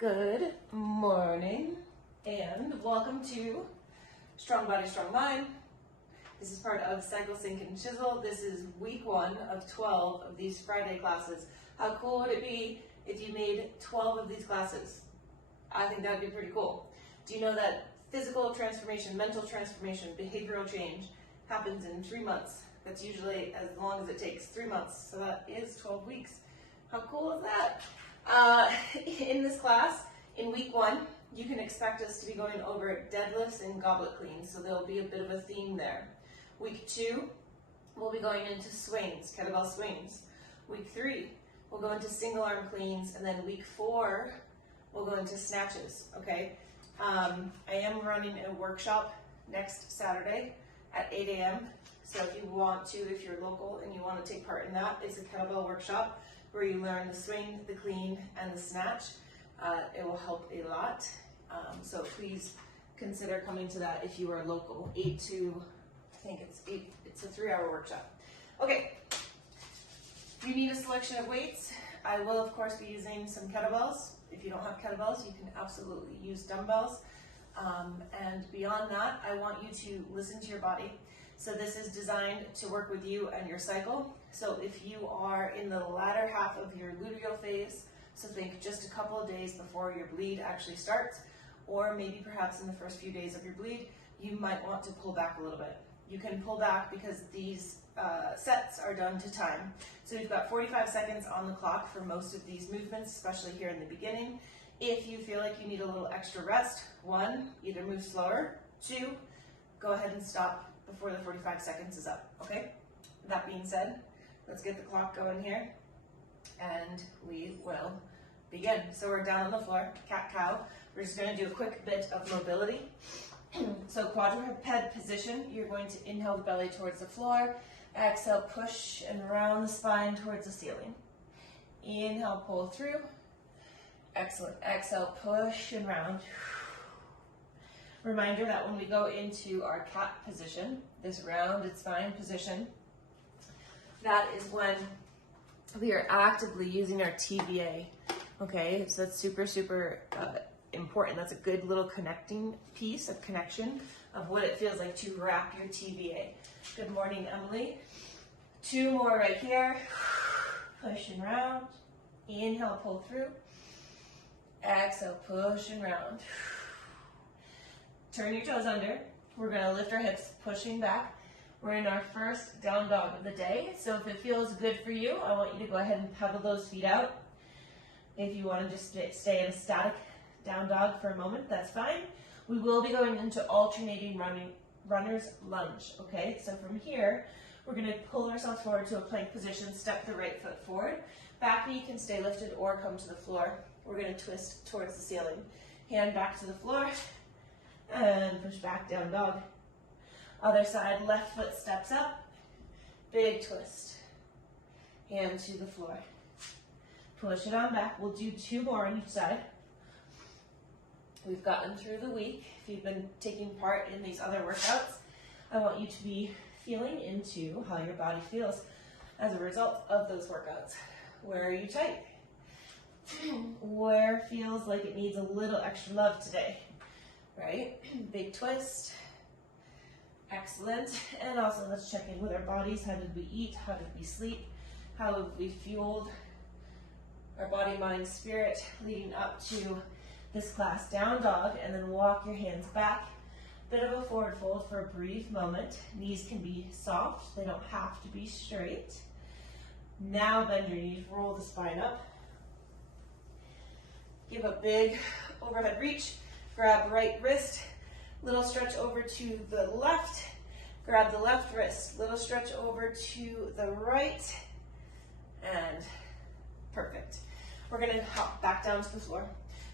Good morning and welcome to Strong Body, Strong Mind. This is part of Cycle, Synch, and Chisel. This is week 1 of 12 of these Friday classes. How cool would it be if you made 12 of these classes? I think that would be pretty cool. Do you know that physical transformation, mental transformation, behavioral change happens in 3 months? That's usually as long as it takes, 3 months. So that is 12 weeks. How cool is that? In this class, in week 1, you can expect us to be going over deadlifts and goblet cleans, so there'll be a bit of a theme there. Week 2, we'll be going into swings, kettlebell swings. Week 3, we'll go into single arm cleans, and then week 4, we'll go into snatches, okay? I am running a workshop next Saturday at 8 a.m., so if you want to, if you're local and you want to take part in that, it's a kettlebell workshop where you learn the swing, the clean, and the snatch. It will help a lot. So please consider coming to that if you are local. 8 to, I think it's 8, it's a 3-hour workshop. Okay, you need a selection of weights. I will of course be using some kettlebells. If you don't have kettlebells, you can absolutely use dumbbells. And beyond that, I want you to listen to your body. So this is designed to work with you and your cycle. So if you are in the latter half of your luteal phase, so think just a couple of days before your bleed actually starts, or maybe perhaps in the first few days of your bleed, you might want to pull back a little bit. You can pull back because these sets are done to time. So you've got 45 seconds on the clock for most of these movements, especially here in the beginning. If you feel like you need a little extra rest, 1, either move slower, 2, go ahead and stop before the 45 seconds is up, okay? That being said, let's get the clock going here, and we will begin. So we're down on the floor, cat-cow. We're just gonna do a quick bit of mobility. So quadruped position, you're going to inhale the belly towards the floor, exhale, push and round the spine towards the ceiling. Inhale, pull through. Excellent, exhale, push and round. Reminder that when we go into our cat position, this rounded spine position, that is when we are actively using our TVA, okay? So that's super, super important. That's a good little connecting piece of connection of what it feels like to wrap your TVA. Good morning, Emily. 2 more right here. Push and round. Inhale, pull through. Exhale, push and round. Turn your toes under. We're going to lift our hips, pushing back. We're in our first down dog of the day. So if it feels good for you, I want you to go ahead and pedal those feet out. If you want to just stay in a static down dog for a moment, that's fine. We will be going into alternating runner's lunge, okay? So from here, we're going to pull ourselves forward to a plank position, step the right foot forward. Back knee can stay lifted or come to the floor. We're going to twist towards the ceiling. Hand back to the floor. And push back, down dog. Other side, left foot steps up. Big twist. Hand to the floor. Push it on back. We'll do 2 more on each side. We've gotten through the week. If you've been taking part in these other workouts, I want you to be feeling into how your body feels as a result of those workouts. Where are you tight? Where feels like it needs a little extra love today? Right? Big twist. Excellent. And also let's check in with our bodies. How did we eat? How did we sleep? How have we fueled our body, mind, spirit leading up to this class? Down dog, and then walk your hands back. Bit of a forward fold for a brief moment. Knees can be soft. They don't have to be straight. Now bend your knees, roll the spine up. Give a big overhead reach. Grab right wrist, little stretch over to the left. Grab the left wrist, little stretch over to the right. And perfect. We're gonna hop back down to the floor.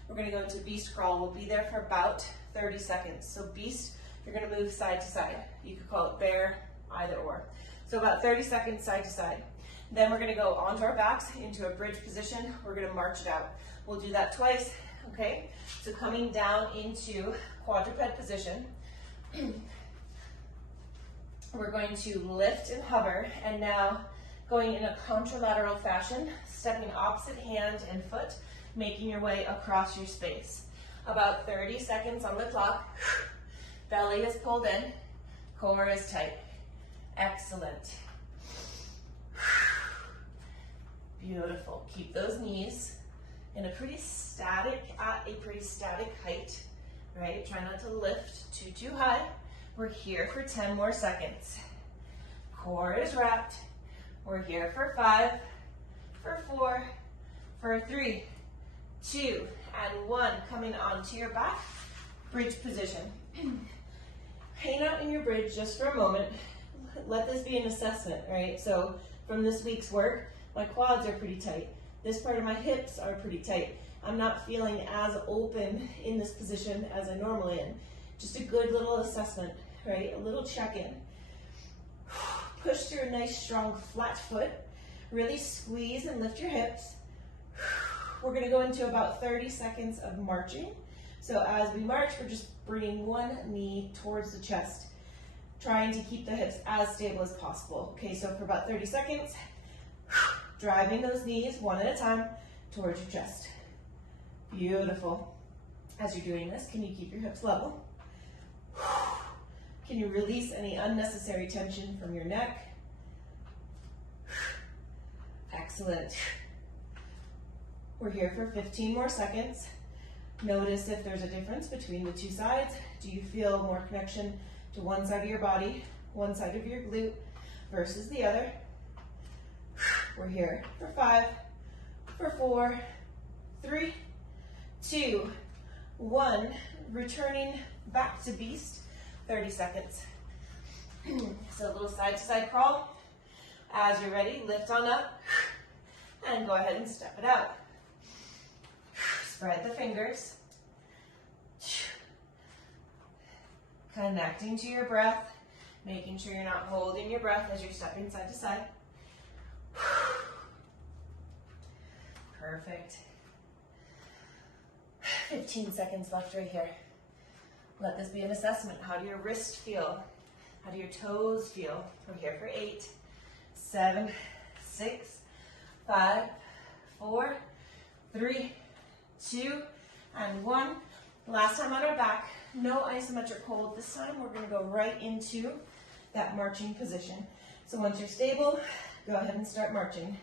We're gonna go into beast crawl. We'll be there for about 30 seconds. So beast, you're gonna move side to side. You could call it bear, either or. So about 30 seconds side to side. Then we're gonna go onto our backs into a bridge position. We're gonna march it out. We'll do that twice. Okay, so coming down into quadruped position, we're going to lift and hover, and now going in a contralateral fashion, stepping opposite hand and foot making your way across your space. About 30 seconds on the clock. Belly is pulled in, core is tight. Excellent. Beautiful. Keep those knees at a pretty static height, right? Try not to lift too high. We're here for 10 more seconds. Core is wrapped. We're here for 5, for 4, for 3, 2, and 1. Coming onto your back, bridge position. Hang out in your bridge just for a moment. Let this be an assessment, right? So from this week's work, my quads are pretty tight. This part of my hips are pretty tight. I'm not feeling as open in this position as I normally am. Just a good little assessment, right? A little check-in. Push through a nice strong flat foot. Really squeeze and lift your hips. We're gonna go into about 30 seconds of marching. So as we march, we're just bringing one knee towards the chest, trying to keep the hips as stable as possible. Okay, so for about 30 seconds, driving those knees one at a time towards your chest. Beautiful. As you're doing this, can you keep your hips level? Can you release any unnecessary tension from your neck? Excellent. We're here for 15 more seconds. Notice if there's a difference between the two sides. Do you feel more connection to one side of your body, one side of your glute versus the other? We're here for 5, for 4, 3, 2, 1. Returning back to beast, 30 seconds. So a little side-to-side crawl. As you're ready, lift on up and go ahead and step it out. Spread the fingers. Connecting to your breath, making sure you're not holding your breath as you're stepping side to side. Perfect. 15 seconds left right here. Let this be an assessment. How do your wrists feel? How do your toes feel? We're here for 8, 7, 6, 5, 4, 3, 2, and 1. Last time on our back, no isometric hold. This time we're gonna go right into that marching position. So once you're stable, go ahead and start marching.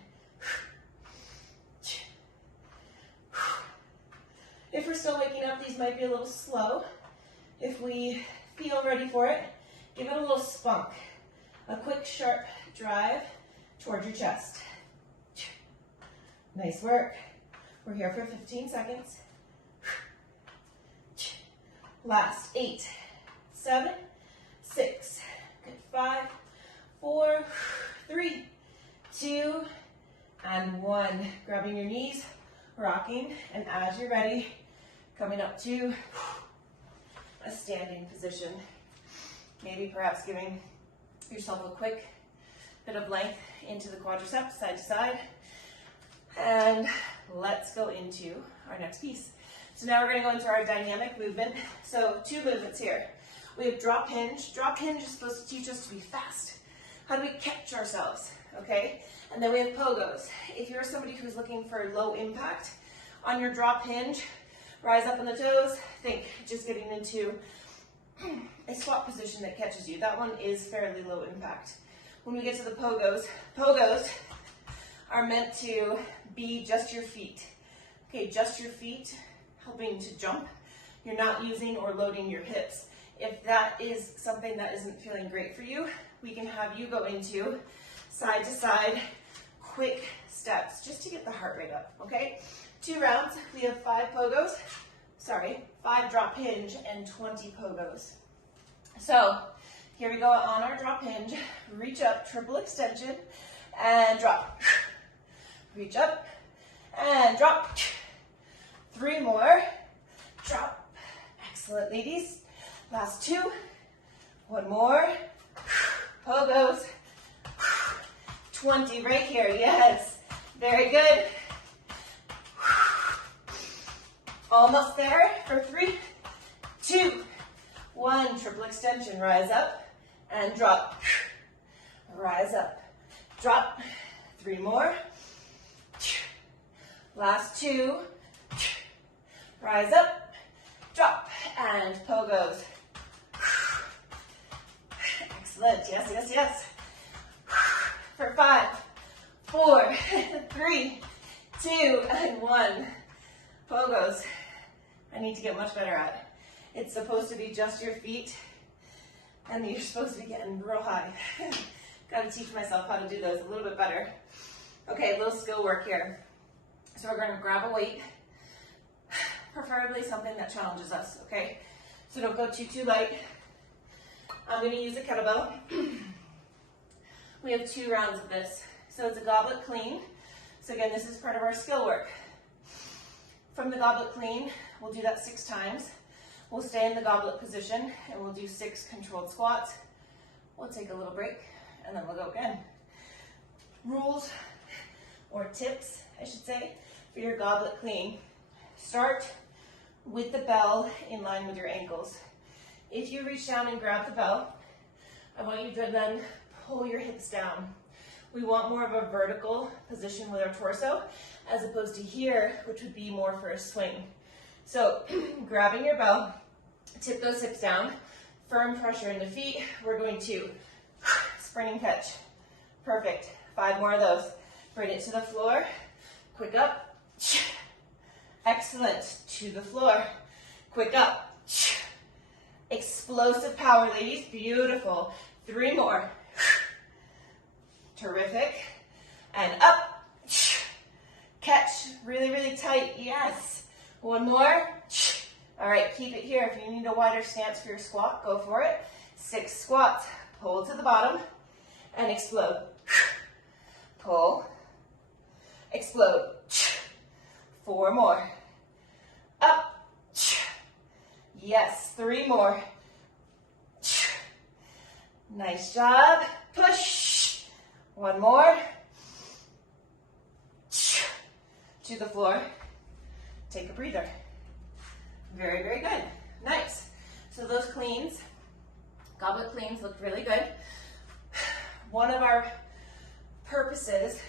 If we're still waking up, these might be a little slow. If we feel ready for it, give it a little spunk. A quick, sharp drive towards your chest. Nice work. We're here for 15 seconds. Last 8, 7, 6, good, 5, 4, 3, 2, and 1. Grabbing your knees, rocking, and as you're ready, coming up to a standing position. Maybe perhaps giving yourself a quick bit of length into the quadriceps, side to side. And let's go into our next piece. So now we're going to go into our dynamic movement. So 2 movements here. We have drop hinge. Drop hinge is supposed to teach us to be fast. How do we catch ourselves? Okay? And then we have pogos. If you're somebody who's looking for low impact on your drop hinge, rise up on the toes. Think just getting into a squat position that catches you. That one is fairly low impact. When we get to the pogos, pogos are meant to be just your feet. Okay, just your feet, helping to jump. You're not using or loading your hips. If that is something that isn't feeling great for you, we can have you go into side to side, quick steps, just to get the heart rate up, okay? 2 rounds, we have 5 drop hinge and 20 pogos. So, here we go on our drop hinge. Reach up, triple extension, and drop. Reach up, and drop. 3 more, drop. Excellent, ladies. Last 2, 1 more, pogos. 20 right here, yes. Very good. Almost there for 3, 2, 1. Triple extension, rise up and drop. Rise up, drop. 3 more. Last 2, Rise up, drop, and pogos. Excellent, yes, yes, yes. For 5, 4, 3, 2, and 1. Pogos, I need to get much better at. It's supposed to be just your feet, and you're supposed to be getting real high. Got to teach myself how to do those a little bit better. Okay, a little skill work here. So we're going to grab a weight, preferably something that challenges us, okay? So don't go too light. I'm going to use a kettlebell. We have 2 rounds of this. So it's a goblet clean. So again, this is part of our skill work. From the goblet clean, we'll do that 6 times. We'll stay in the goblet position and we'll do 6 controlled squats. We'll take a little break and then we'll go again. Rules or tips, I should say, for your goblet clean. Start with the bell in line with your ankles. If you reach down and grab the bell, I want you to then pull your hips down. We want more of a vertical position with our torso as opposed to here, which would be more for a swing. So grabbing your bell, tip those hips down, firm pressure in the feet. We're going to sprinting catch. Perfect. 5 more of those. Bring it to the floor. Quick up. Excellent. To the floor. Quick up. Explosive power, ladies. Beautiful. 3 more. Terrific. And up. Catch. Really, really tight. Yes. 1 more. All right, keep it here. If you need a wider stance for your squat, go for it. 6 squats. Pull to the bottom and explode. Pull. Explode. 4 more. Up. Yes, 3 more. Nice job. Push. 1 more. To the floor. Take a breather. Very, very good. Nice. So those cleans, goblet cleans, looked really good. One of our purposes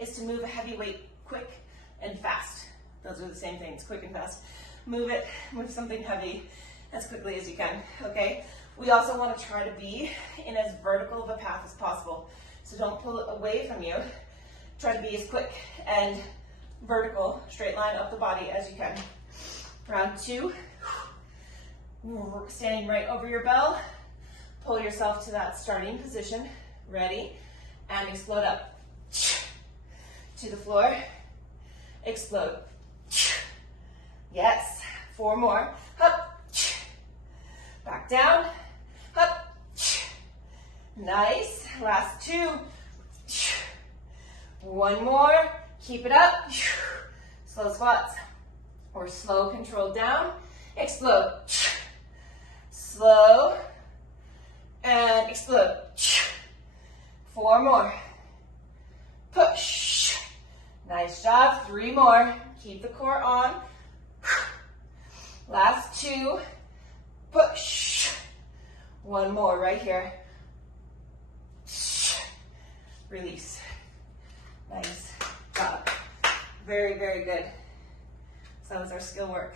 is to move a heavy weight quick and fast. Those are the same things, quick and fast. Move something heavy as quickly as you can, okay? We also want to try to be in as vertical of a path as possible. So don't pull it away from you. Try to be as quick and vertical, straight line up the body as you can. Round 2, standing right over your bell. Pull yourself to that starting position. Ready? And explode up. To the floor. Explode. Yes. 4 more. Up. Back down. Up. Nice. Last 2. 1 more. Keep it up. Slow squats. Or slow controlled down. Explode. Slow. And explode. 4 more. Push. Nice job. 3 more. Keep the core on. Last 2. Push. 1 more right here. Release. Nice job. Very, very good. So that was our skill work.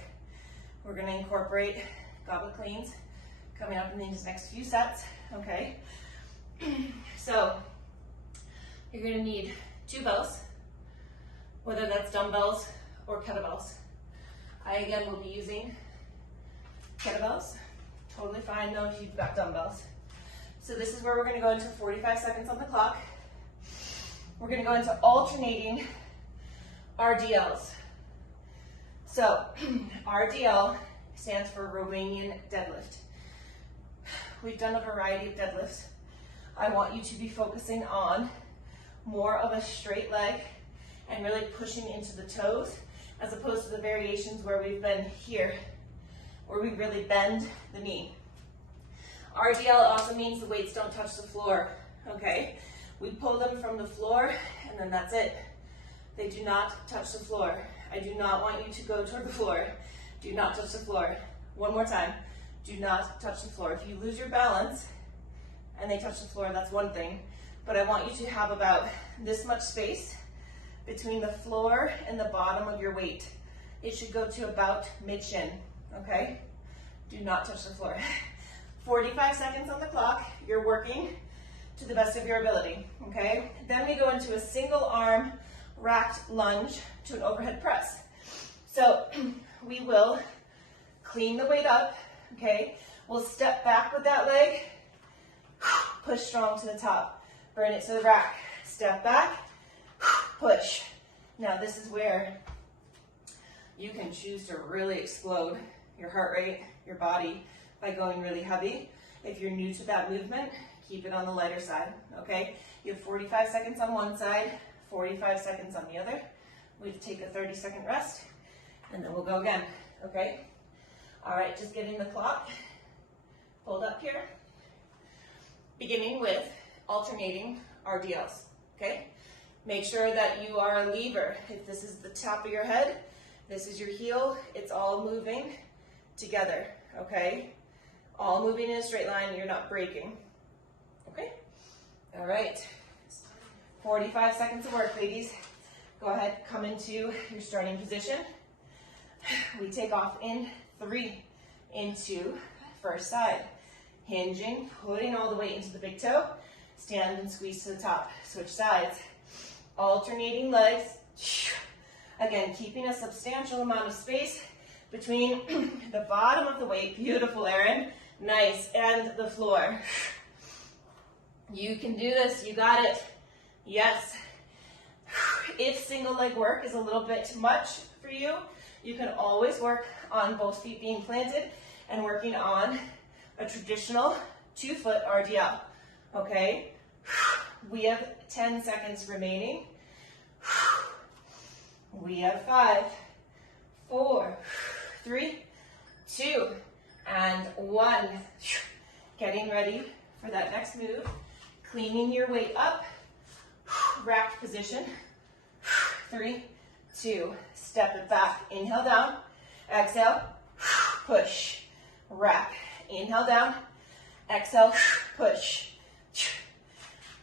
We're going to incorporate goblet cleans coming up in these next few sets, okay? So you're going to need 2 bells, whether that's dumbbells or kettlebells. I, again, will be using kettlebells. Totally fine, though, if you've got dumbbells. So this is where we're going to go into 45 seconds on the clock. We're going to go into alternating RDLs. So RDL stands for Romanian deadlift. We've done a variety of deadlifts. I want you to be focusing on more of a straight leg and really pushing into the toes, as opposed to the variations where we've been here, where we really bend the knee. RDL also means the weights don't touch the floor, okay? We pull them from the floor and then that's it. They do not touch the floor. I do not want you to go toward the floor. Do not touch the floor. 1 more time. Do not touch the floor. If you lose your balance and they touch the floor, that's one thing. But I want you to have about this much space between the floor and the bottom of your weight. it should go to about mid-shin, okay? Do not touch the floor. 45 seconds on the clock. You're working to the best of your ability, okay? Then we go into a single arm racked lunge to an overhead press. So we will clean the weight up, okay? We'll step back with that leg, push strong to the top, bring it to the rack, step back, push. Now this is where you can choose to really explode your heart rate, your body, by going really heavy. If you're new to that movement, keep it on the lighter side, okay? You have 45 seconds on one side, 45 seconds on the other. We take a 30-second rest, and then we'll go again, okay? All right, just getting the clock pulled up here. Beginning with alternating RDLs, okay? Make sure that you are a lever. If this is the top of your head, this is your heel, it's all moving together, okay? All moving in a straight line, you're not breaking, okay? All right, 45 seconds of work, ladies. Go ahead, come into your starting position. We take off in 3, into first side. Hinging, putting all the weight into the big toe. Stand and squeeze to the top. Switch sides. Alternating legs. Again, keeping a substantial amount of space between the bottom of the weight. Beautiful, Erin. Nice. And the floor. You can do this. You got it. Yes. If single leg work is a little bit much for you, you can always work on both feet being planted and working on a traditional 2-foot RDL, okay? We have 10 seconds remaining. We have 5, 4, 3, 2, and 1. Getting ready for that next move. Cleaning your weight up. Racked position. 3, 2, step it back. Inhale down. Exhale. Push. Rack. Inhale down. Exhale. Push.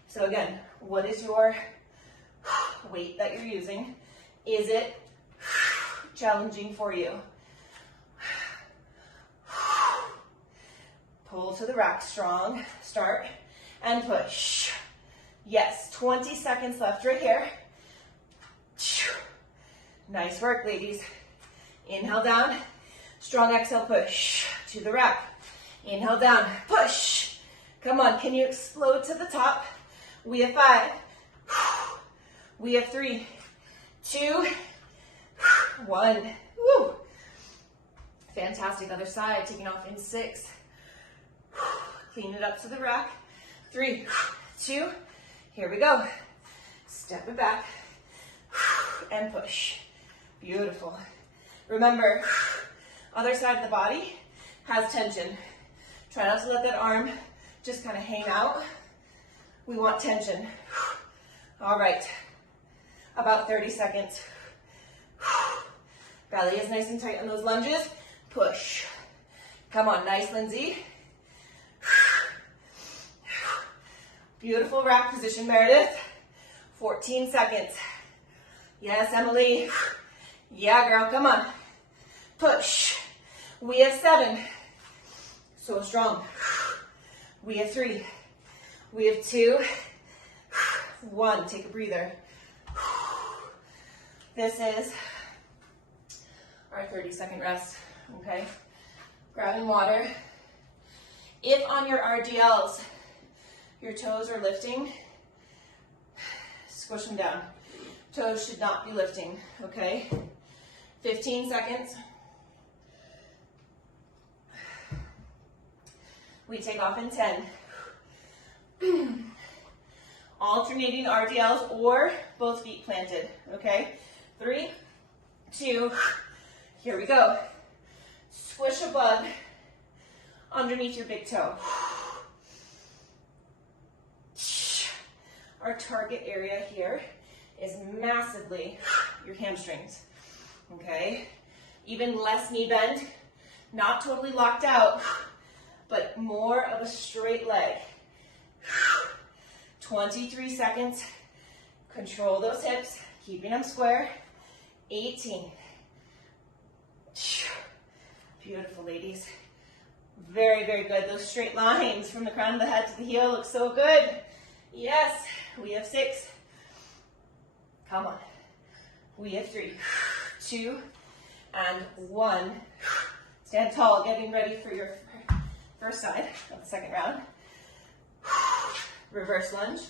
So again, what is your weight that you're using? Is it challenging for you? Pull to the rack strong. Start and push. Yes, 20 seconds left right here. Nice work, ladies. Inhale down. Strong exhale, push to the rack. Inhale down, push. Come on, can you explode to the top? We have 5. We have 3, 2, 1. Woo. Fantastic. Other side, taking off in 6. Clean it up to the rack. 3, 2, here we go. Step it back and push. Beautiful. Remember, other side of the body has tension. Try not to let that arm just kind of hang out. We want tension. All right, about 30 seconds. Belly is nice and tight on those lunges. Push. Come on, nice, Lindsay. Beautiful rack position, Meredith. 14 seconds. Yes, Emily. Yeah, girl, come on. Push. We have 7. So strong. We have 3. We have 2. 1. Take a breather. This is our 30-second rest, okay? Grabbing water. If on your RDLs, your toes are lifting, squish them down. Toes should not be lifting, okay? 15 seconds. We take off in 10. Alternating RDLs or both feet planted, okay? 3, 2, here we go. Squish a bug underneath your big toe. Our target area here is massively your hamstrings, okay? Even less knee bend, not totally locked out, but more of a straight leg. 23 seconds. Control those hips, keeping them square. 18, Beautiful, ladies. Very, very good. Those straight lines from the crown of the head to the heel look so good. Yes, we have 6. Come on. We have 3, 2, and 1. Stand tall, getting ready for your first side of the second round. Reverse lunge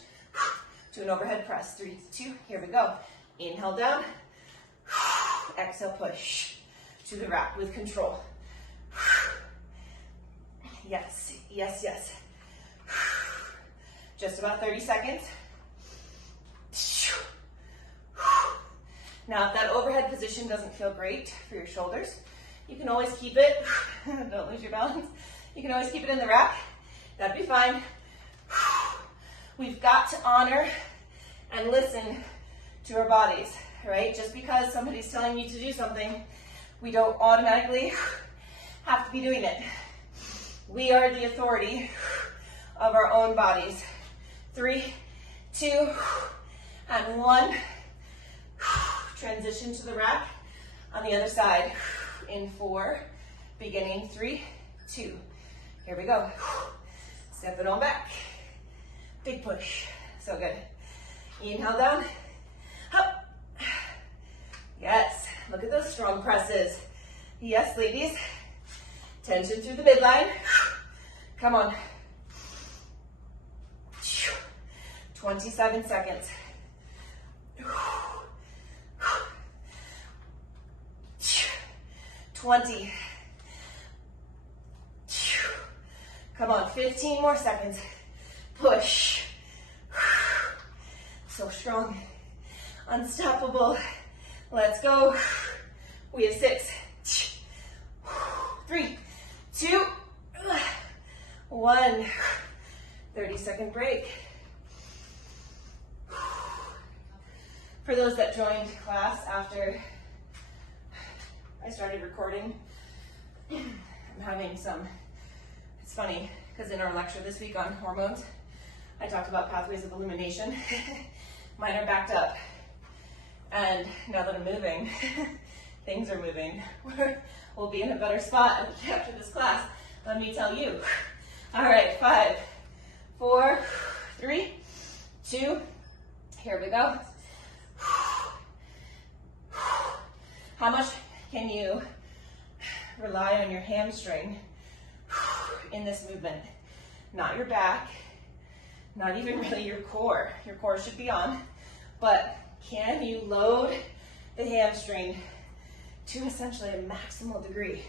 to an overhead press. 3, 2, here we go. Inhale down. Exhale, push to the rack with control. Yes, yes, yes. Just about 30 seconds. Now, if that overhead position doesn't feel great for your shoulders, you can always keep it, don't lose your balance, you can always keep it in the rack. That'd be fine. We've got to honor and listen to our bodies, right? Just because somebody's telling you to do something, we don't automatically have to be doing it. We are the authority of our own bodies. 3, 2, and 1. Transition to the rack on the other side in 4, beginning 3, 2. Here we go. Step it on back. Big push. So good. Inhale down. Up. Yes. Look at those strong presses. Yes, ladies. Tension through the midline. Come on. 27 seconds. 20. Come on, 15 more seconds. Push. So strong. Unstoppable. Let's go. We have 6. 3, 2, 1. 30-second break. For those that joined class after I started recording, I'm having some, it's funny, because in our lecture this week on hormones, I talked about pathways of elimination. Mine are backed up. And now that I'm moving, things are moving. We'll be in a better spot after this class, let me tell you. All right, 5, 4, 3, 2, here we go. How much can you rely on your hamstring in this movement? Not your back, not even really your core. Your core should be on, but can you load the hamstring to essentially a maximal degree?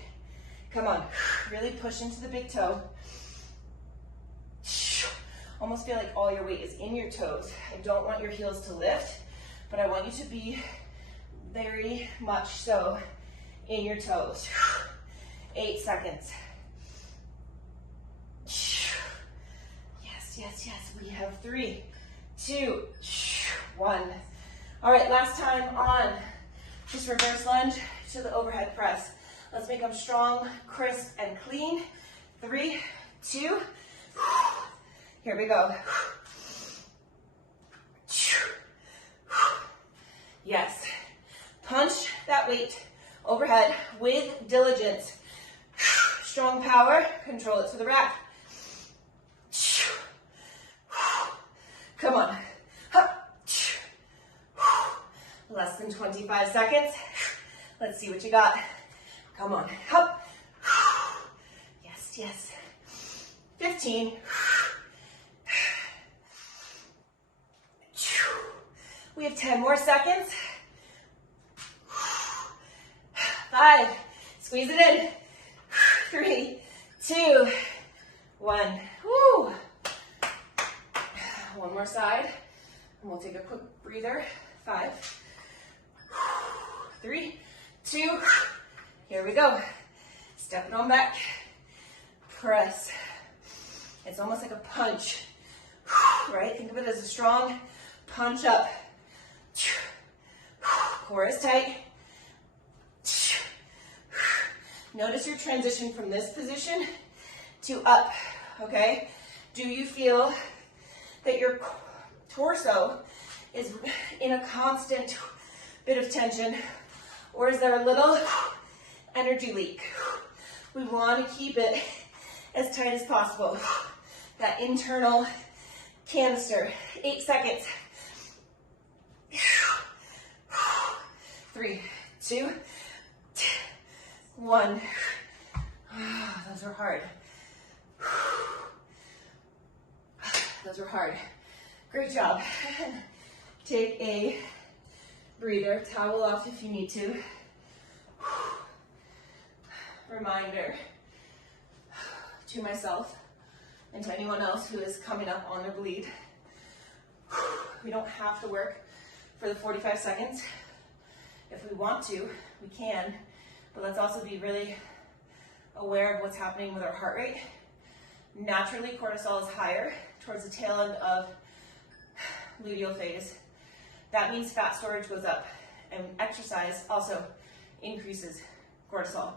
Come on, really push into the big toe. Almost feel like all your weight is in your toes. I don't want your heels to lift, but I want you to be very much so in your toes. 8 seconds. Yes, yes, yes. We have 3, 2, 1. All right, last time on. Just reverse lunge to the overhead press. Let's make them strong, crisp, and clean. 3, 2. Here we go. Yes. Punch that weight overhead with diligence. Strong power, control it to the rack. Come on. Less than 25 seconds. Let's see what you got. Come on. Yes, yes. 15. We have 10 more seconds. 5. Squeeze it in. 3, 2, 1. Woo. One more side. And we'll take a quick breather. 5, 3, 2. Here we go. Step it on back. Press. It's almost like a punch, right? Think of it as a strong punch up. Core is tight. Notice your transition from this position to up, okay? Do you feel that your torso is in a constant bit of tension, or is there a little energy leak. We want to keep it as tight as possible. That internal canister. 8 seconds. 3, 2, 1. Those are hard. Those are hard. Great job. Take a breather, towel off if you need to. Reminder to myself and to anyone else who is coming up on their bleed. We don't have to work for the 45 seconds. If we want to, we can, but let's also be really aware of what's happening with our heart rate. Naturally, cortisol is higher towards the tail end of luteal phase. That means fat storage goes up, and exercise also increases cortisol.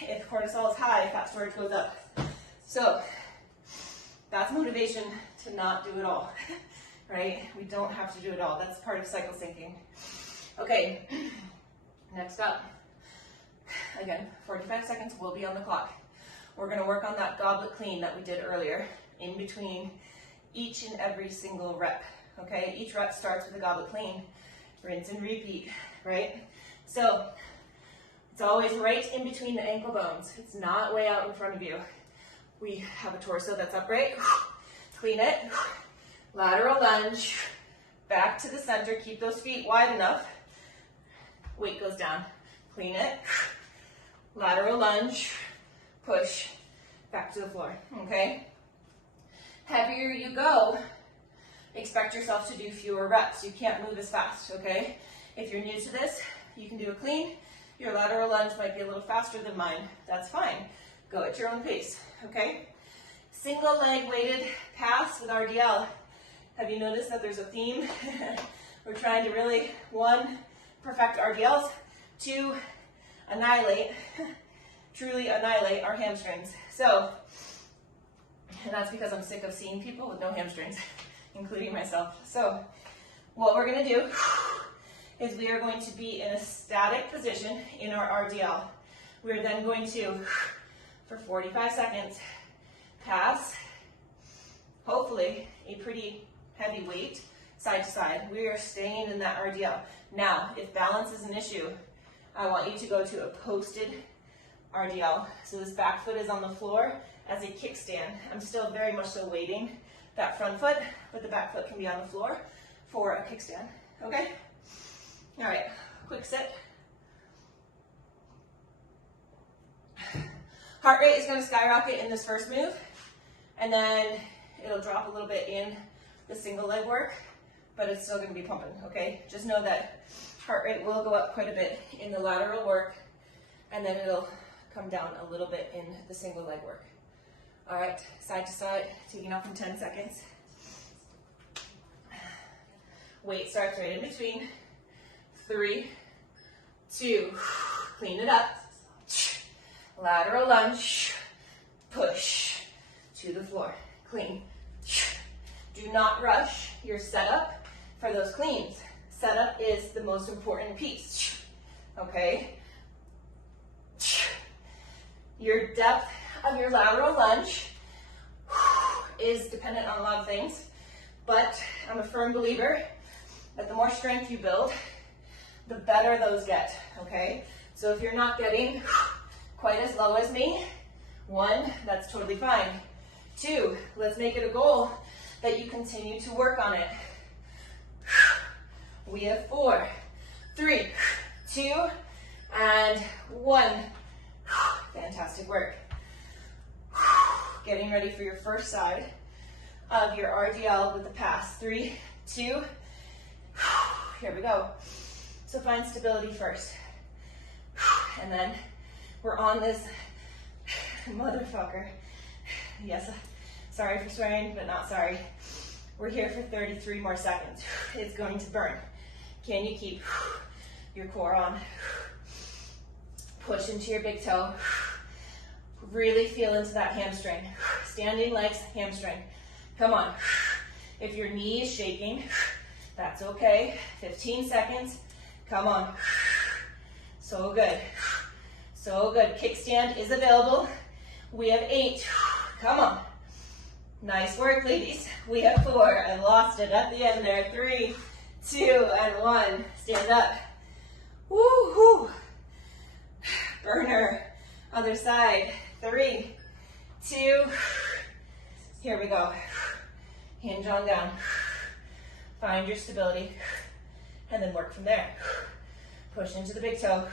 If cortisol is high, fat storage goes up. So that's motivation to not do it all, right? We don't have to do it all. That's part of cycle syncing. Okay, next up, again, 45 seconds will be on the clock. We're gonna work on that goblet clean that we did earlier in between each and every single rep, okay? Each rep starts with a goblet clean, rinse and repeat, right? So it's always right in between the ankle bones. It's not way out in front of you. We have a torso that's upright, clean it, lateral lunge, back to the center, keep those feet wide enough. Weight goes down, clean it, lateral lunge, push, back to the floor, okay? Heavier you go, expect yourself to do fewer reps. You can't move as fast, okay? If you're new to this, you can do a clean. Your lateral lunge might be a little faster than mine. That's fine. Go at your own pace, okay? Single leg weighted pass with RDL. Have you noticed that there's a theme? We're trying to really, 1, perfect RDLs, 2, annihilate, truly annihilate our hamstrings. So, and that's because I'm sick of seeing people with no hamstrings, including myself. So, what we're gonna do is we are going to be in a static position in our RDL. We're then going to, for 45 seconds, pass, hopefully, a pretty heavy weight, side to side. We are staying in that RDL. Now, if balance is an issue, I want you to go to a posted RDL. So this back foot is on the floor as a kickstand. I'm still very much so weighting that front foot, but the back foot can be on the floor for a kickstand, okay? All right, quick sit. Heart rate is gonna skyrocket in this first move, and then it'll drop a little bit in the single leg work, but it's still gonna be pumping, okay? Just know that heart rate will go up quite a bit in the lateral work, and then it'll come down a little bit in the single leg work. All right, side to side, taking off in 10 seconds. Weight starts right in between. 3, 2, clean it up. Lateral lunge, push to the floor, clean. Do not rush your setup for those cleans. Setup is the most important piece, okay? Your depth of your lateral lunge is dependent on a lot of things, but I'm a firm believer that the more strength you build, the better those get, okay? So if you're not getting quite as low as me, 1, that's totally fine. 2, let's make it a goal that you continue to work on it. We have 4, 3, 2, and 1. Fantastic work. Getting ready for your first side of your RDL with the pass. 3, 2, here we go. So find stability first. And then we're on this motherfucker. Yes, sorry for swearing, but not sorry. We're here for 33 more seconds. It's going to burn. Can you keep your core on? Push into your big toe. Really feel into that hamstring. Standing legs, hamstring. Come on. If your knee is shaking, that's okay. 15 seconds. Come on. So good. So good. Kickstand is available. We have 8. Come on. Nice work, ladies. We have 4. I lost it at the end there. 3, 2, and 1. Stand up. Woo-hoo. Burner. Other side. 3, 2. Here we go. Hinge on down. Find your stability. And then work from there. Push into the big toe.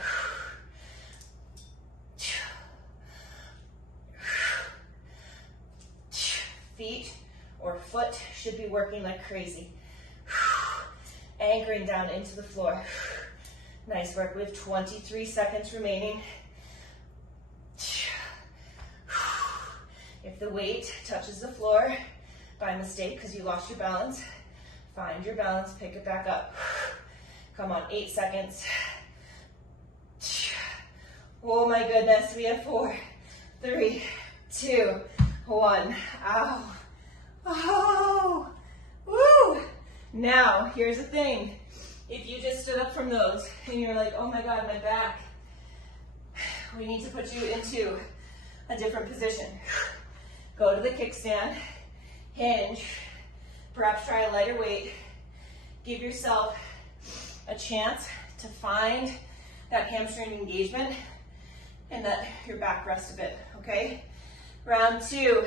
Feet or foot should be working like crazy. Anchoring down into the floor. Nice work. We have 23 seconds remaining. If the weight touches the floor by mistake because you lost your balance, find your balance, pick it back up. Come on, 8 seconds. Oh my goodness, we have 4, 3, 2, 1. Ow. Oh. Woo. Now, here's the thing. If you just stood up from those and you're like, oh my God, my back, we need to put you into a different position. Go to the kickstand, hinge, perhaps try a lighter weight. Give yourself a chance to find that hamstring engagement and that your back rests a bit, okay? Round 2,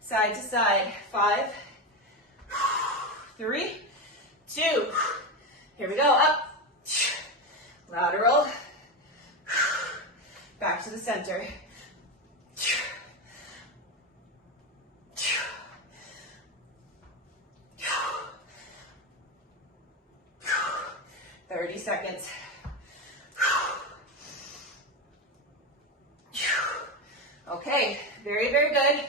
side to side. 5, 3, 2. Here we go, up. Lateral. Back to the center. 30 seconds. Okay, very, very good.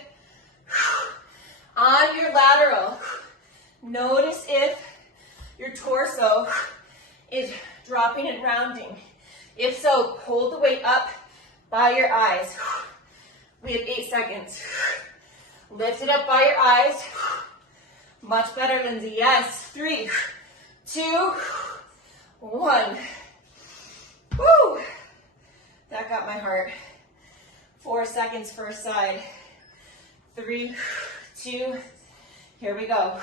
On your lateral, notice if your torso is dropping and rounding. If so, hold the weight up by your eyes. We have 8 seconds. Lift it up by your eyes. Much better, Lindsay. Yes. 3, 2, 1. Woo! That got my heart. 4 seconds first side. 3, 2, here we go.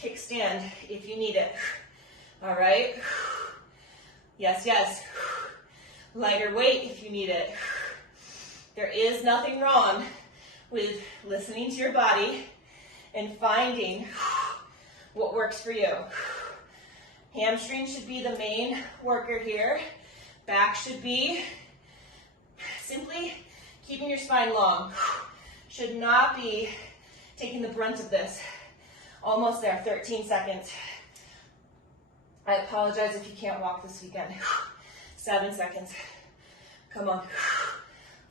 Kickstand if you need it. All right. Yes, yes. Lighter weight if you need it. There is nothing wrong with listening to your body and finding what works for you. Hamstring should be the main worker here. Back should be simply keeping your spine long. Should not be taking the brunt of this. Almost there, 13 seconds. I apologize if you can't walk this weekend. 7 seconds. Come on.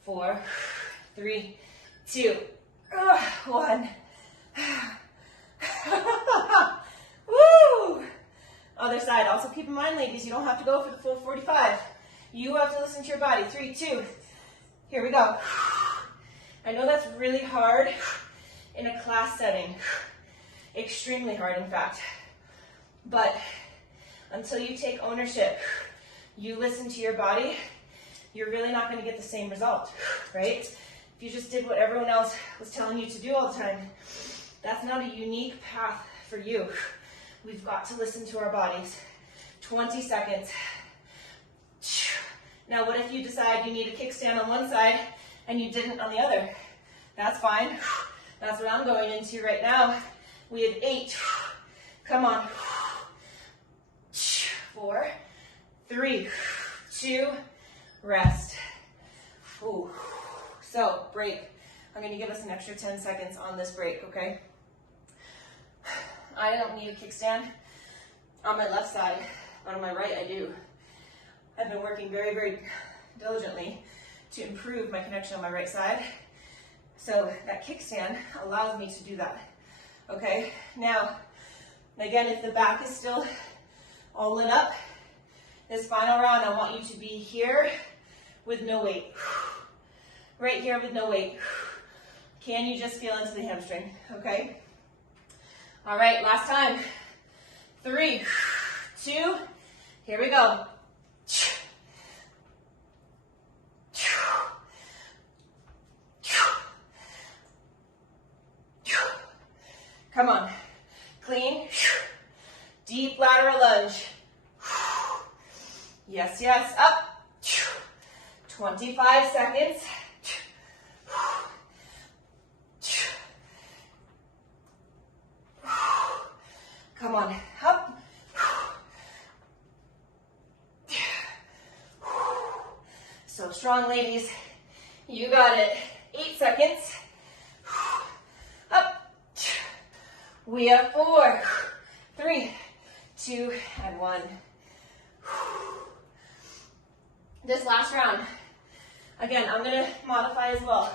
4, 3, 2, 1. Woo! Other side. Also keep in mind, ladies, you don't have to go for the full 45. You have to listen to your body. 3, 2. Here we go. I know that's really hard in a class setting. Extremely hard, in fact. But until you take ownership, you listen to your body, you're really not going to get the same result, right? If you just did what everyone else was telling you to do all the time, that's not a unique path for you. We've got to listen to our bodies. 20 seconds. Now, what if you decide you need a kickstand on one side and you didn't on the other? That's fine. That's what I'm going into right now. We have 8. Come on. 4, 3, 2, rest. Ooh. So, break. I'm going to give us an extra 10 seconds on this break, okay? I don't need a kickstand on my left side, but on my right I do. I've been working very, very diligently to improve my connection on my right side. So that kickstand allows me to do that. Okay, now, again, if the back is still all lit up, this final round, I want you to be here with no weight. Right here with no weight. Can you just feel into the hamstring, okay? All right, last time. 3, 2, here we go. Come on. Clean. Deep lateral lunge. Yes, yes. Up. 25 seconds. Come on. Up. So strong, ladies. You got it. 8 seconds. Up. We have 4, 3, 2, and 1. This last round, again, I'm going to modify as well,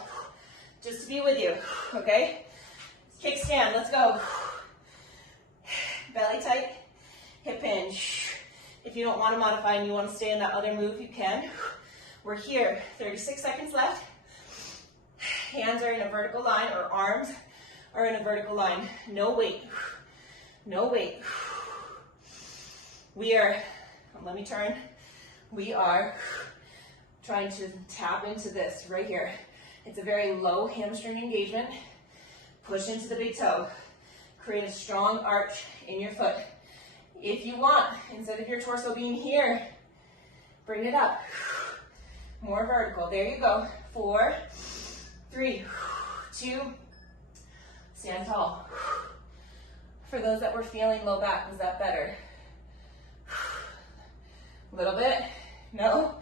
just to be with you, okay? Kickstand, let's go. Belly tight, hip hinge. If you don't want to modify and you want to stay in that other move, you can. We're here, 36 seconds left. Hands are in a vertical line, or arms are in a vertical line. No weight, no weight. We are, let me turn. We are trying to tap into this right here. It's a very low hamstring engagement. Push into the big toe. Create a strong arch in your foot. If you want, instead of your torso being here, bring it up. More vertical. There you go. 4, 3, 2, stand tall. For those that were feeling low back, was that better? A little bit? No?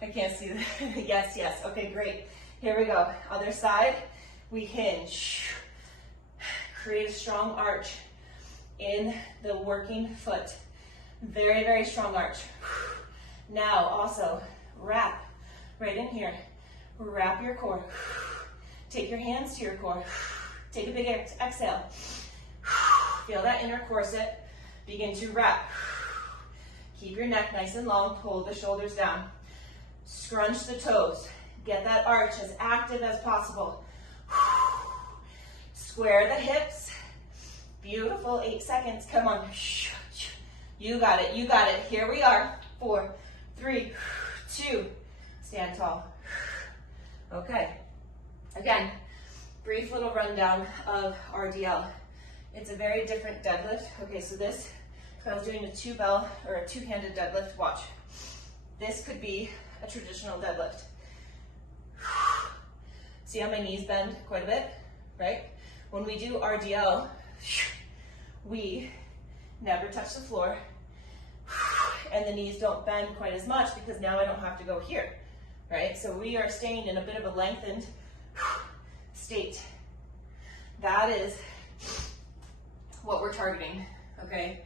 I can't see that. Yes, yes. Okay, great. Here we go. Other side. We hinge. Create a strong arch in the working foot. Very, very strong arch. Now, also, wrap right in here. Wrap your core. Take your hands to your core. Take a big exhale. Feel that inner corset. Begin to wrap. Keep your neck nice and long. Pull the shoulders down. Scrunch the toes. Get that arch as active as possible. Square the hips. Beautiful. 8 seconds. Come on. You got it. You got it. Here we are. 4, 3, 2. Stand tall. Okay. Again, brief little rundown of RDL. It's a very different deadlift. Okay, so this, if I was doing a two-handed deadlift, watch. This could be a traditional deadlift. See how my knees bend quite a bit, right? When we do RDL, we never touch the floor, and the knees don't bend quite as much because now I don't have to go here, right? So we are staying in a bit of a lengthened state. That is what we're targeting, okay?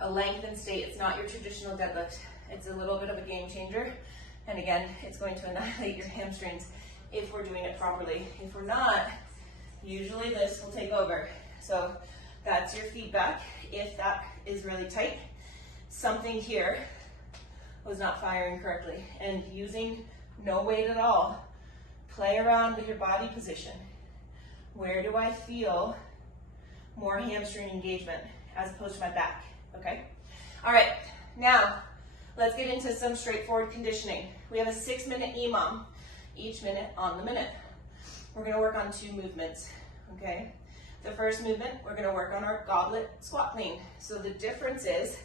A lengthened state. It's not your traditional deadlift. It's a little bit of a game changer. And again, it's going to annihilate your hamstrings if we're doing it properly. If we're not, usually this will take over. So that's your feedback. If that is really tight, something here was not firing correctly. And using no weight at all, play around with your body position. Where do I feel more hamstring engagement as opposed to my back, okay? All right, now let's get into some straightforward conditioning. We have a 6-minute EMOM, each minute on the minute. We're gonna work on 2 movements, okay? The first movement, we're gonna work on our goblet squat clean. So the difference is,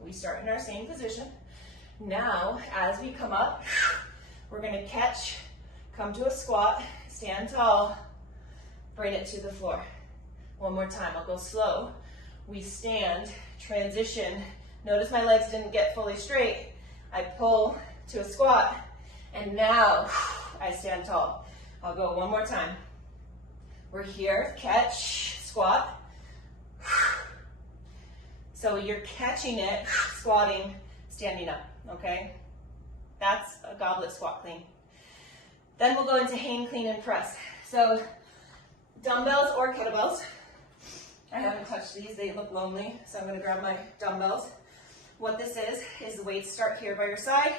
we start in our same position. Now, as we come up, we're gonna catch, come to a squat, stand tall, bring it to the floor. One more time, I'll go slow. We stand, transition. Notice my legs didn't get fully straight. I pull to a squat, and now I stand tall. I'll go one more time. We're here, catch, squat. So you're catching it, squatting, standing up, okay? That's a goblet squat clean. Then we'll go into hang clean and press. So dumbbells or kettlebells. I haven't touched these, they look lonely, so I'm gonna grab my dumbbells. What this is the weights start here by your side.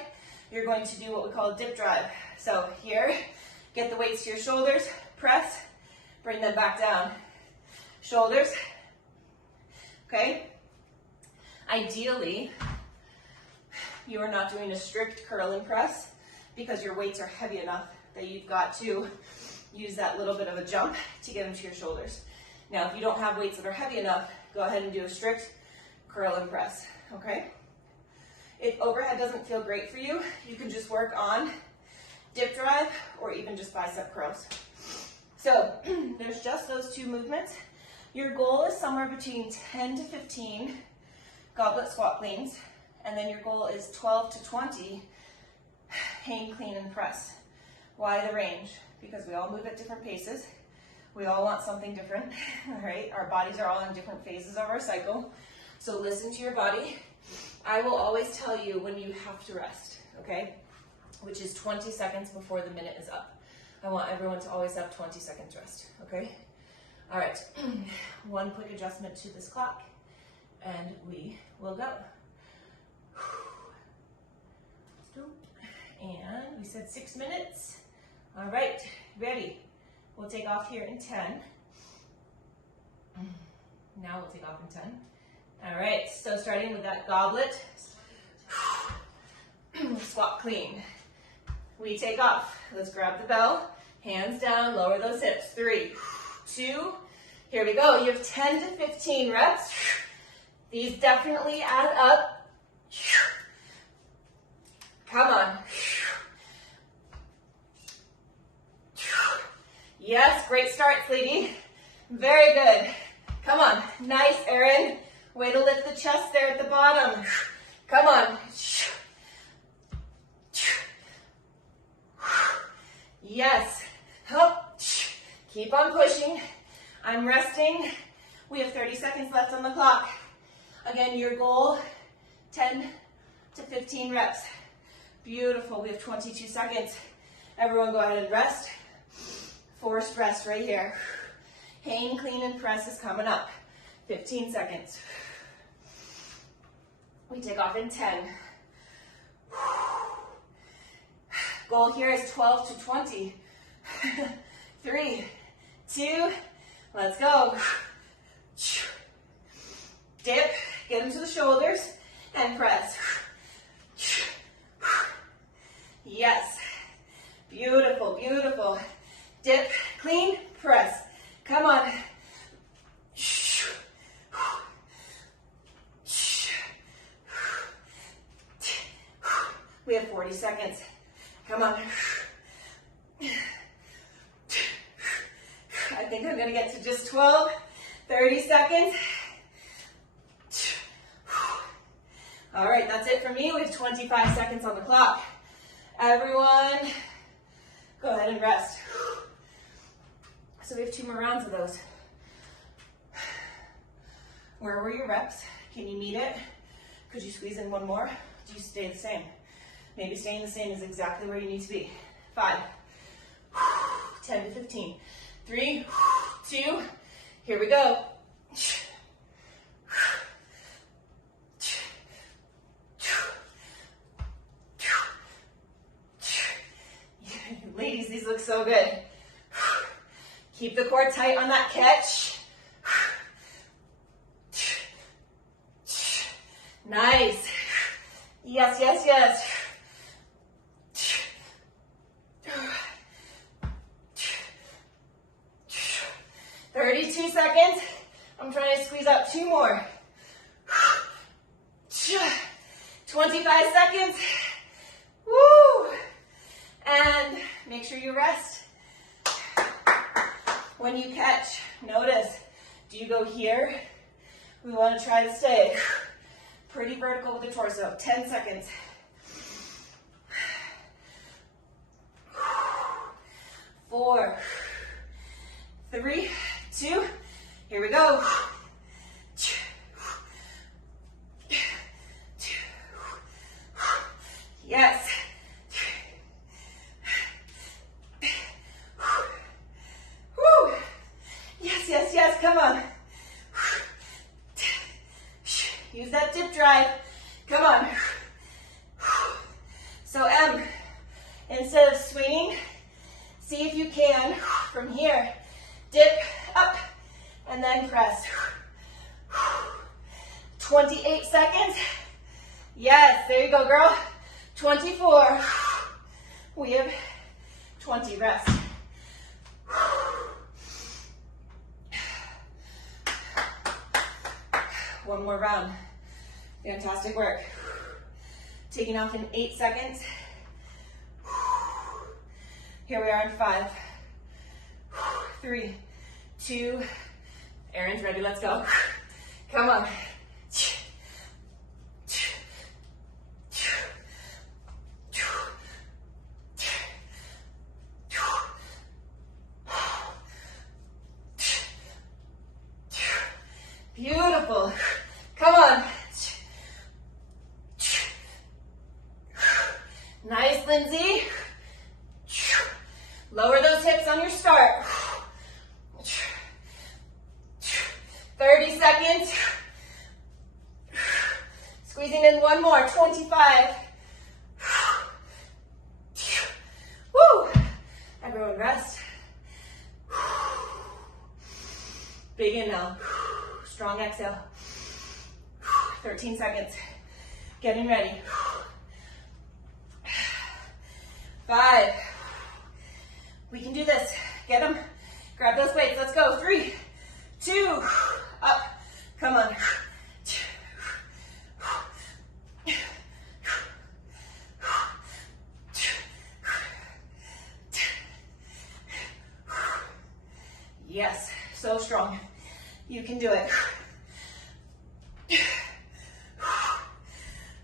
You're going to do what we call a dip drive. So here, get the weights to your shoulders, press, bring them back down. Shoulders, okay? Ideally, you are not doing a strict curl and press because your weights are heavy enough that you've got to use that little bit of a jump to get them to your shoulders. Now, if you don't have weights that are heavy enough, go ahead and do a strict curl and press, okay? If overhead doesn't feel great for you, you can just work on dip drive or even just bicep curls. So there's just those two movements. Your goal is somewhere between 10 to 15 goblet squat cleans, and then your goal is 12 to 20 hang clean and press. Why the range? Because we all move at different paces. We all want something different, all right? Our bodies are all in different phases of our cycle. So listen to your body. I will always tell you when you have to rest, okay? Which is 20 seconds before the minute is up. I want everyone to always have 20 seconds rest, okay? All right, one quick adjustment to this clock, and we will go. And we said 6 minutes. All right, ready. We'll take off here in 10. Now we'll take off in 10. All right, so starting with that goblet, squat clean. We take off. Let's grab the bell, hands down, lower those hips. 3, 2, here we go. You have 10 to 15 reps. These definitely add up. Come on. Yes, great start, sweetie. Very good. Come on. Nice, Erin. Way to lift the chest there at the bottom. Come on. Yes. Hup. Keep on pushing. I'm resting. We have 30 seconds left on the clock. Again, your goal, 10 to 15 reps. Beautiful. We have 22 seconds. Everyone go ahead and rest. Forced rest right here. Hang, clean, and press is coming up. 15 seconds. We take off in 10. Goal here is 12 to 20. 3, 2, let's go. Dip, get into the shoulders, and press. Yes. Beautiful, beautiful. Dip, clean, press. Come on. We have 40 seconds. Come on. I think I'm gonna get to just 12, 30 seconds. All right, that's it for me. We have 25 seconds on the clock. Everyone, go ahead and rest. So we have 2 more rounds of those. Where were your reps? Can you meet it? Could you squeeze in one more? Do you stay the same? Maybe staying the same is exactly where you need to be. 5, 10 to 15. 3, 2, here we go. Ladies, these look so good. Keep the core tight on that catch. Nice. Yes, yes, yes. 32 seconds. I'm trying to squeeze out 2 more. 25 seconds. Woo! And make sure you rest. When you catch, notice, do you go here? We want to try to stay pretty vertical with the torso. 10 seconds. 4, 3, 2, here we go. Yes. Woo. Yes, yes, yes, come on. Use that dip drive. Come on. So M, instead of swinging, see if you can, from here, dip up and then press. 28 seconds. Yes, there you go, girl. 24. We have 20 rest. One more round. Fantastic work. Taking off in 8 seconds. Here we are in 5, 3, 2. Aaron's ready, let's go. Come on. Beautiful. Come on. Nice, Lindsay. Lower those hips on your start. 30 seconds. Squeezing in one more, 25. Woo! Everyone rest. Big inhale. Strong exhale. 13 seconds. Getting ready. 5. We can do this. Get them. Grab those weights. Let's go. 3, 2, up. Come on. Yes, so strong. You can do it.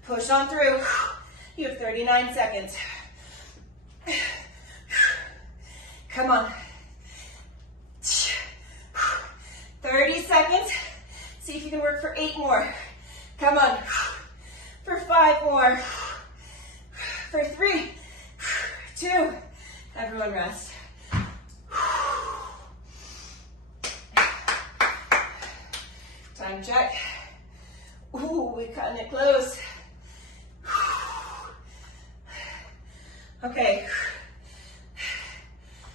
Push on through. You have 39 seconds. Come on. 30 seconds. See if you can work for 8 more. Come on. For 5 more. For 3, 2. Everyone rest. Time check. Ooh, we're cutting it close. Okay.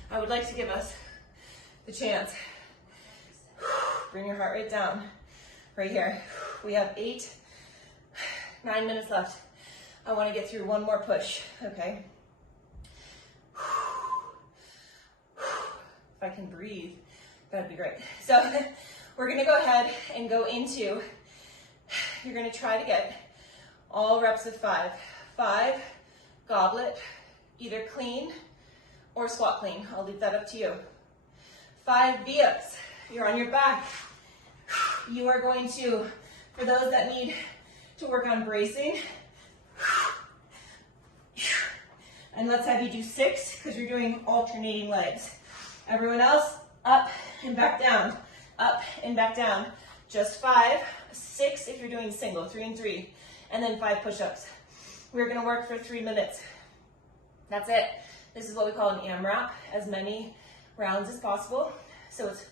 I would like to give us the chance. Bring your heart rate down. Right here. We have 9 minutes left. I want to get through one more push, okay? If I can breathe, that'd be great. So we're going to go ahead and go into, you're going to try to get all reps of 5. 5 goblet, either clean or squat clean. I'll leave that up to you. 5 V-ups. You're on your back. You are going to, for those that need to work on bracing, and let's have you do 6 because you're doing alternating legs. Everyone else, up and back down. Up and back down. Just 5, 6 if you're doing single, 3 and 3, and then 5 push-ups. We're going to work for 3 minutes. That's it. This is what we call an AMRAP, as many rounds as possible. So it's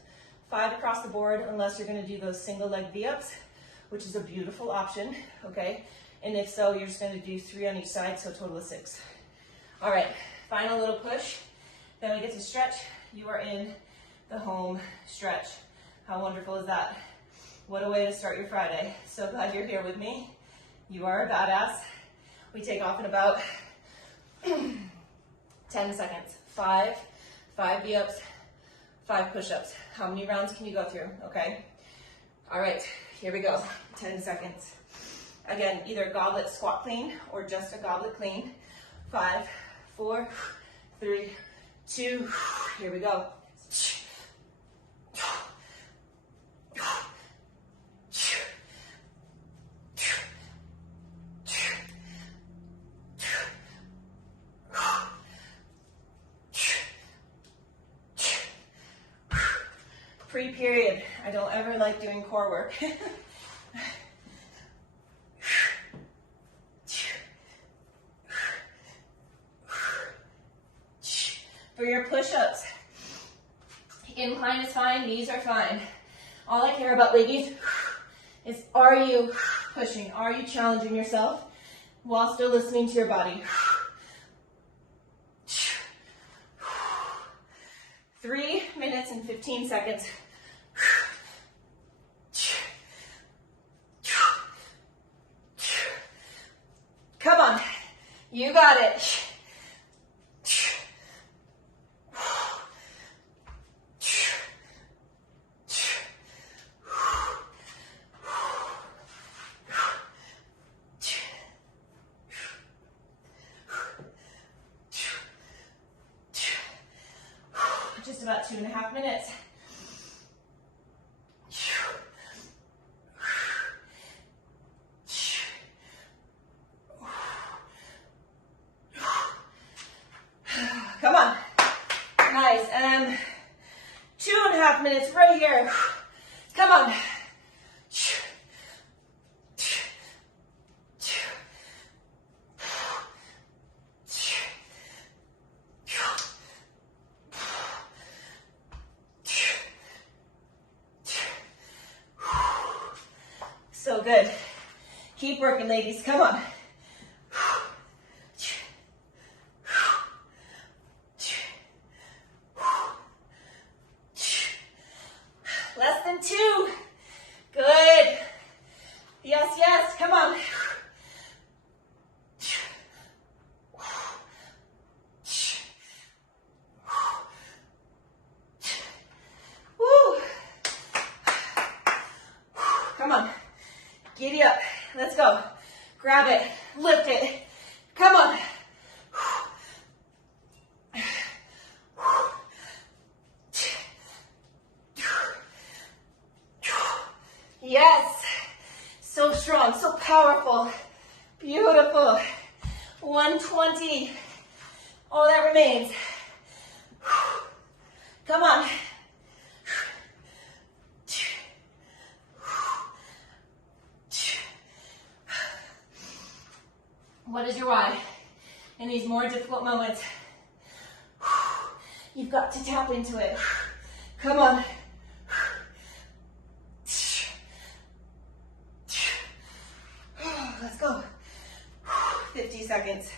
5 across the board, unless you're going to do those single leg V-ups, which is a beautiful option, okay? And if so, you're just going to do 3 on each side, so a total of 6. All right, final little push. Then we get to stretch. You are in the home stretch. How wonderful is that? What a way to start your Friday. So glad you're here with me. You are a badass. We take off in about 10 seconds. 5 V-ups, 5 push-ups. How many rounds can you go through, okay? All right, here we go. 10 seconds. Again, either goblet squat clean or just a goblet clean. 5, 4, 3, 2, here we go. Pre-period. I don't ever like doing core work. For your push-ups, incline is fine, knees are fine. All I care about, ladies, is are you pushing? Are you challenging yourself while still listening to your body? 3 minutes and 15 seconds. Come on, you got it. Just about 2.5 minutes. Come on. Nice. And 2.5 minutes right here. Come on. So good. Keep working, ladies. Come on. Less than 2. Good. Yes, yes. Come on. Woo. Come on. Giddy up. Let's go. Grab it. Lift it. Come on. Yes. So strong. So powerful. Beautiful. 120. All that remains. Come on. What is your why? In these more difficult moments, you've got to tap into it. Come on. Let's go. 50 seconds.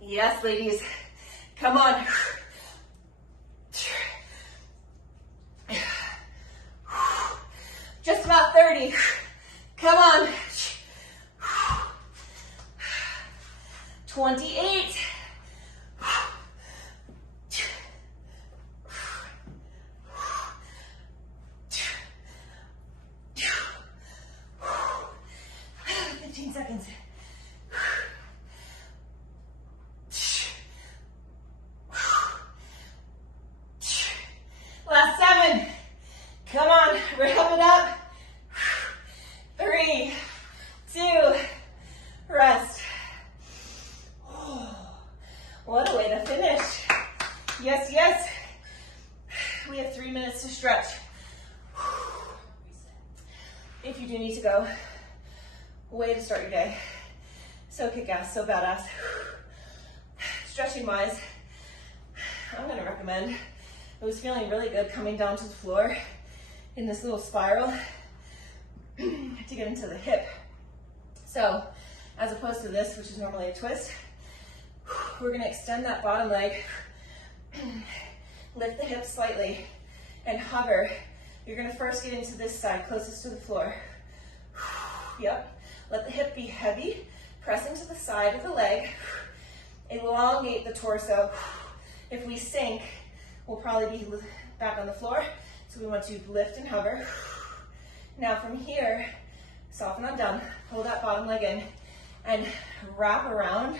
Yes, ladies. Come on. Just about 30. Come on. 28. Seconds. Last 7. Come on, wrap it up. 3, 2, rest. What a way to finish. Yes, yes. We have 3 minutes to stretch. If you do need to go, way to start your day. So kick-ass, so badass. Stretching wise, I'm gonna recommend, I was feeling really good coming down to the floor in this little spiral to get into the hip. So, as opposed to this, which is normally a twist, we're gonna extend that bottom leg, lift the hips slightly, and hover. You're gonna first get into this side, closest to the floor. Yep. Let the hip be heavy, press into the side of the leg, elongate the torso. If we sink, we'll probably be back on the floor, so we want to lift and hover. Now from here, soften on down, pull that bottom leg in, and wrap around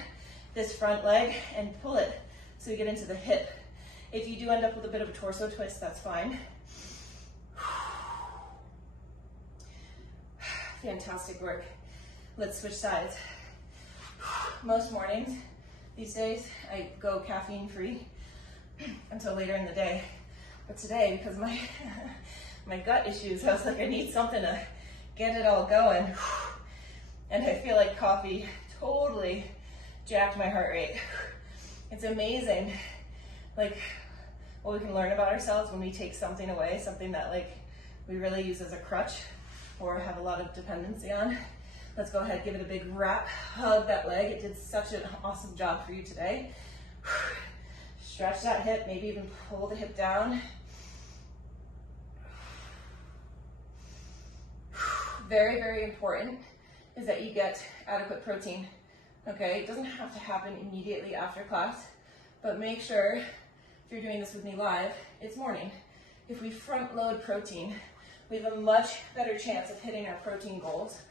this front leg and pull it so you get into the hip. If you do end up with a bit of a torso twist, that's fine. Fantastic work. Let's switch sides. Most mornings these days, I go caffeine free until later in the day. But today, because of my gut issues, I was like, I need something to get it all going. And I feel like coffee totally jacked my heart rate. It's amazing, like, what we can learn about ourselves when we take something away, something that like we really use as a crutch or have a lot of dependency on. Let's go ahead, give it a big wrap, hug that leg. It did such an awesome job for you today. Stretch that hip, maybe even pull the hip down. Very, very important is that you get adequate protein, okay? It doesn't have to happen immediately after class, but make sure, if you're doing this with me live, it's morning. If we front load protein, we have a much better chance of hitting our protein goals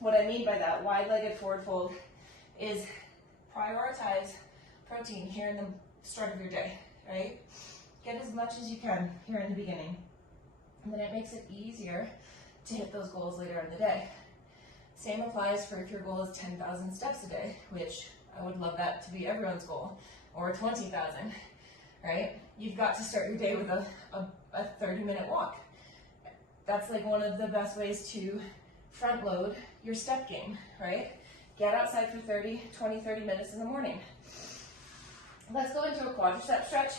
what I mean by that wide-legged forward fold is prioritize protein here in the start of your day, right? Get as much as you can here in the beginning. And then it makes it easier to hit those goals later in the day. Same applies for if your goal is 10,000 steps a day, which I would love that to be everyone's goal, or 20,000, right? You've got to start your day with a 30-minute walk. That's like one of the best ways to front load your step game, right? Get outside for 20, 30 minutes in the morning. Let's go into a quadricep stretch.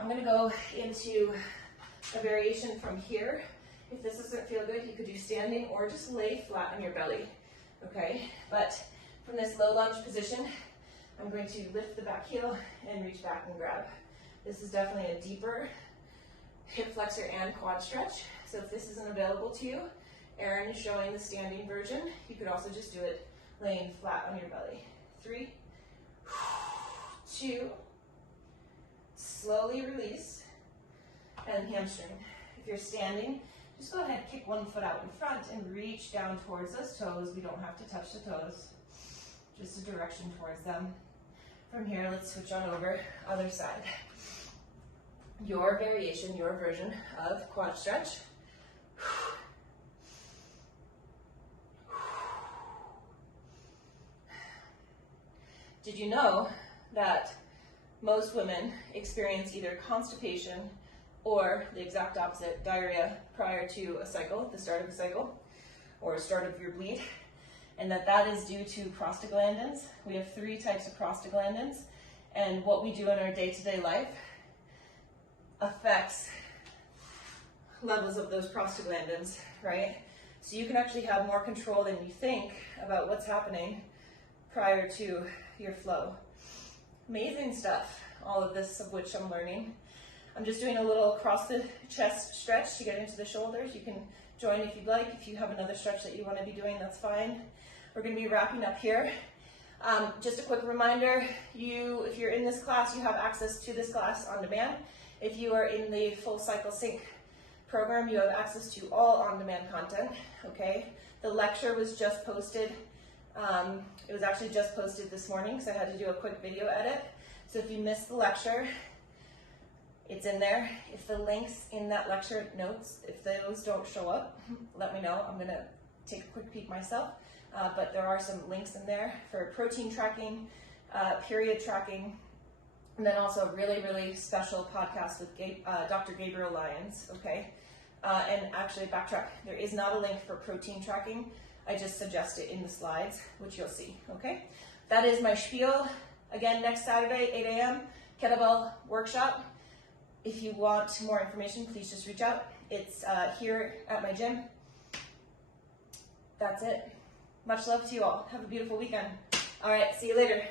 I'm gonna go into a variation from here. If this doesn't feel good, you could do standing or just lay flat on your belly, okay? But from this low lunge position, I'm going to lift the back heel and reach back and grab. This is definitely a deeper hip flexor and quad stretch. So if this isn't available to you, Erin is showing the standing version. You could also just do it laying flat on your belly. 3, 2, slowly release, and hamstring. If you're standing, just go ahead, kick one foot out in front and reach down towards those toes. We don't have to touch the toes, just a direction towards them. From here, let's switch on over, other side. Your variation, your version of quad stretch. Did you know that most women experience either constipation or the exact opposite, diarrhea, prior to a cycle, the start of a cycle, or start of your bleed, and that is due to prostaglandins? We have 3 types of prostaglandins, and what we do in our day-to-day life affects levels of those prostaglandins, right? So you can actually have more control than you think about what's happening prior to your flow. Amazing stuff, all of this of which I'm learning. I'm just doing a little across the chest stretch to get into the shoulders. You can join if you'd like. If you have another stretch that you want to be doing, that's fine. We're going to be wrapping up here. Just a quick reminder, if you're in this class, you have access to this class on demand. If you are in the full cycle sync program, you have access to all on-demand content, okay? The lecture was just posted. It was actually just posted this morning because I had to do a quick video edit. So if you missed the lecture, it's in there. If the links in that lecture notes, if those don't show up, let me know. I'm gonna take a quick peek myself. But there are some links in there for protein tracking, period tracking, and then also a really, really special podcast with Dr. Gabriel Lyons, okay? And actually, backtrack, there is not a link for protein tracking. I just suggest it in the slides, which you'll see, okay? That is my spiel. Again, next Saturday, 8 a.m., kettlebell workshop. If you want more information, please just reach out. It's here at my gym. That's it. Much love to you all. Have a beautiful weekend. All right, see you later.